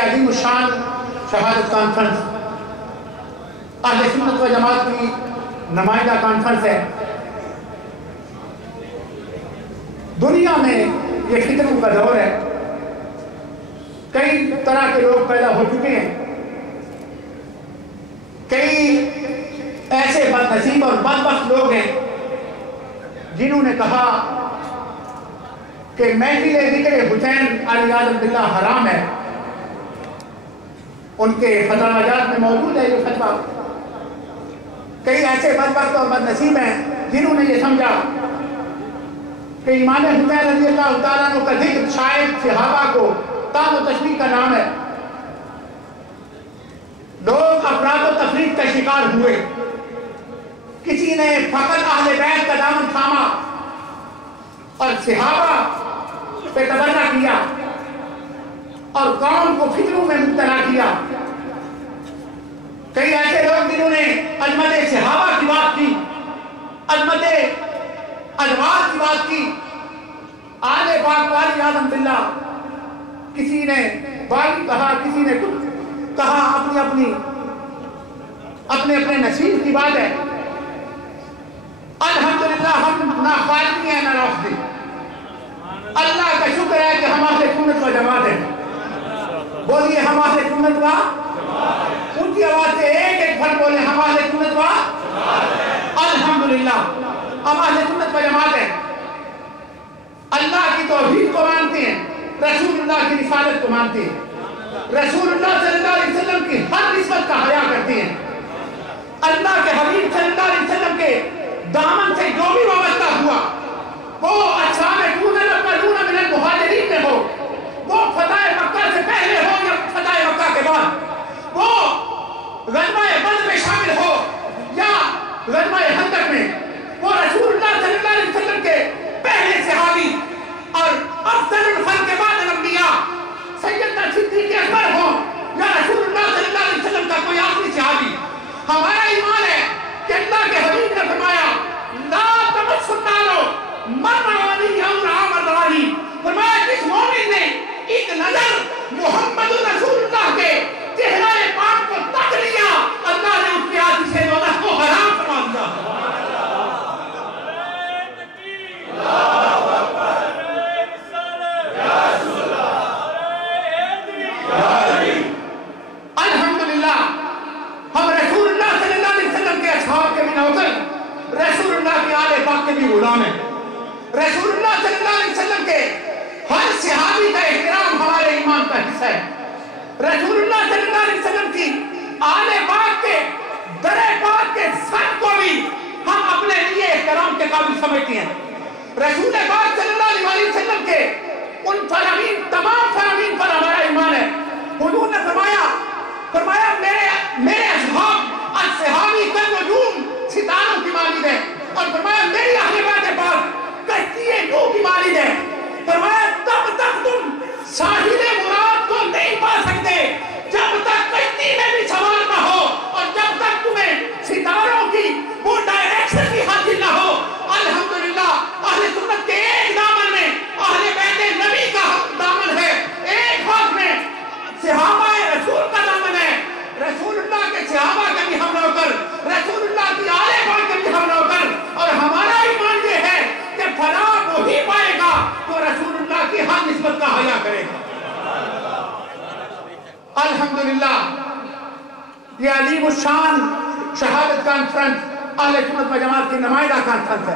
عظیم الشان شہادت کانفرنس اہل سنت و جماعت کی نمائندہ کانفرنس ہے۔ دنیا میں یہ فتنوں کا دور ہے، کئی طرح کے لوگ پیدا ہو چکے ہیں، کئی ایسے بد نصیب اور بدبخت لوگ ہیں جنہوں نے کہا کہ محفل ذکر حسین علیہ السلام حرام ہے۔ ان کے فتویٰ جات میں موجود ہے یہ فتویٰ۔ کئی ایسے بدبخت اور بد نصیب ہیں جنہوں نے یہ سمجھا کہ امام حسین رضی اللہ تعالیٰ عنہ کا ذکر شاید صحابہ کو تام و تشبیہ کا نام ہے۔ لوگ افراد و تفریق کا شکار ہوئے، کسی نے فقط اہل بیت کا دامن تھاما اور صحابہ پہ تبرہ کیا اور قوم کو فتنوں میں مبتلا کیا۔ کئی ایسے لوگ جنہوں نے عظمت صحابہ کی بات کی، عظمت ازواج کی بات کی، آل پاک والی اعظم باللہ، کسی نے باقی کہا، کسی نے کچھ کہا، اپنے نصیب کی بات ہے۔ الحمدللہ ہم نہ خالقی ہیں نہ رافضی۔ اللہ کا شکر ہے کہ ہم اہل سنت و جماعت ہیں۔ بولیے ہم اہل سنت و اونچی آواز سے ایک پھر بولے ہم اہل سنت و الحمدللہ ہم اہل سنت و جماعت ہیں۔ اللہ کی توحید کو مانتے ہیں، رسول اللہ کی رسالت کو مانتے ہیں، رسول اللہ صلی اللہ علیہ وسلم کی ہر نسبت کا حیا کرتے ہیں۔ اللہ کے حبیب صلی اللہ علیہ وسلم کے دامن سے جو بھی وابستہ ہوا، وہ اصحاب من المہاجرین میں ہو، وہ فتح مکہ سے پہلے ہو یا فتح مکہ کے بعد، وہ غزوہ بدر میں شامل ہو یا غزوہ خندق میں، وہ رسول اللہ صلی اللہ علیہ وسلم کے پہلے صحابی اور افضل الخلق بعد الانبیاء سیدنا صدیق اکبر ہو یا رسول اللہ صلی اللہ علیہ وسلم کا کوئی آخری صحابی، ہمارا ایمان ہے کہ اللہ کے حبیب نے فرمایا لا تمس النار من رآنی او رآ من رآنی، فرمایا جس مومن نے ایک نظر محمد رسول اللہ کے چہرہ پاک کو تک لیا، اللہ نے اس کے آدھی سے دوزخ کو حرام فرما دیا۔ الحمدللہ ہم رسول اللہ صلی اللہ علیہ وسلم کے اصحاب کے بھی نوکر، رسول اللہ کے آل پاک کے بھی غلام ہیں۔ رسول اللہ صلی اللہ علیہ وسلم کے ہر صحابی کا احترام ہمارے ایمان کا حصہ ہے۔ رسول اللہ صلی اللہ علیہ وسلم کی آل پاک کے در پاک کے سب کو بھی ہم اپنے لیے احترام کے قابل سمجھتے ہیں۔ رسول پاک صلی اللہ علیہ وسلم کے ان فرامین، تمام فرامین پر ہمارا ایمان ہے۔ حضور نے فرمایا میرے اصحاب الصحابی کالنجوم، ستاروں کی مانند ہے، اور فرمایا میری اہل بیت پاک کشتی نوح کی مانند ہے۔ فرمایا تب تک تم ساحل مراد کو نہیں پا سکتے جب تک کشتی میں بھی سوار نہ ہو اور جب تک تمہیں ستاروں کی وہ ڈائریکشن بھی حاصل نہ ہو۔ الحمدللہ اہل سنت کے ایک دامن میں اہل بیت نبی کا دامن ہے، ایک ہاتھ میں صحابہ رسول کا دامن ہے، رسول اللہ کے صحابہ کا بھی ہم نوکر، رسول اللہ کی آل پاک کا بھی ہم نوکر، اور ہمارا ایمان یہ ہے کہ فلاح وہی پائے گا تو رسول اللہ کی ہر نسبت کا حیا کرے گا۔ الحمدللہ یہ عظیم الشان شہادت کانفرنس اہل سنت و جماعت کی نمائندہ کانفرنس ہے۔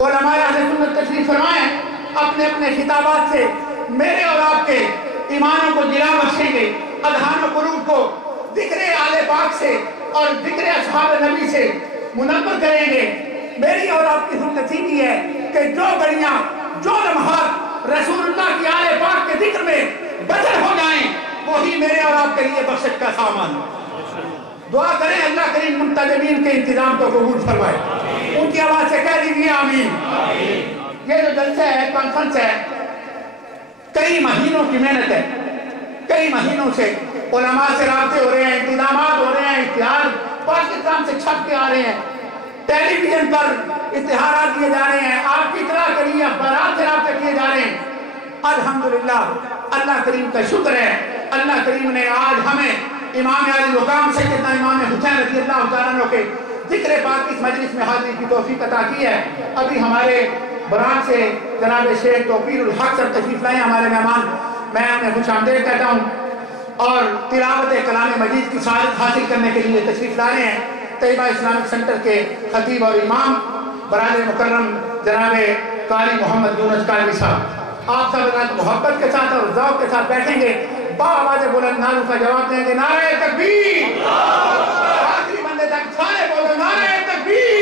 علماء اہل سنت تشریف فرمائیں، اپنے اپنے خطابات سے میرے اور آپ کے ایمانوں کو جلا بخشیں گے، اذہان و قلوب کو ذکر آل پاک سے اور ذکر اصحاب نبی سے منور کریں گے۔ میری اور آپ کی نصیحت ہے کہ جو گھڑیاں، جو لمحات رسول اللہ کی آل پاک کے ذکر میں بدل ہو جائیں، وہی میرے اور آپ کے لیے بخشش کا سامان۔ دعا کریں اللہ کریم منتظمین کے انتظام کو قبول فرمائے۔ ان کی آواز سے کہہ دیجیے آمین۔ یہ جو جلسہ ہے، کانفرنس ہے، کئی مہینوں کی محنت ہے، کئی مہینوں سے علماء سے رابطے ہو رہے ہیں، انتظامات ہو رہے ہیں، اشتہار پاکستان سے چھپ کے آ رہے ہیں، ٹیلی ویژن پر اشتہارات دیے جا رہے ہیں، آپ کی اطلاع کریے، اخبارات سے رابطے کیے جا رہے ہیں۔ الحمدللہ اللہ کریم کا شکر ہے اللہ کریم نے آج ہمیں امام علی مقام سیدنا امام حسین رضی اللہ تعالیٰ عنہ کے ذکر پاک اس مجلس میں حاضری کی توفیق عطا کی ہے. ابھی ہمارے بران سے جناب شیخ توقیر الحق صاحب تشریف لائے ہمارے مہمان. میں انہیں خوش آمدید کہتا ہوں اور تلاوت کلام مجید کی سعادت حاصل کرنے کے لیے تشریف لا رہے ہیں طیبہ اسلامک سینٹر کے خطیب اور امام برادر مکرم جناب قاری محمد یونس قاری صاحب. آپ سب محبت کے ساتھ اور ذوق کے ساتھ بیٹھیں گے, باآواز بلند نعروں کا جواب دیں گے. نعرہ تکبیر, آخری بندے تک سارے بولو نعرہ تکبیر.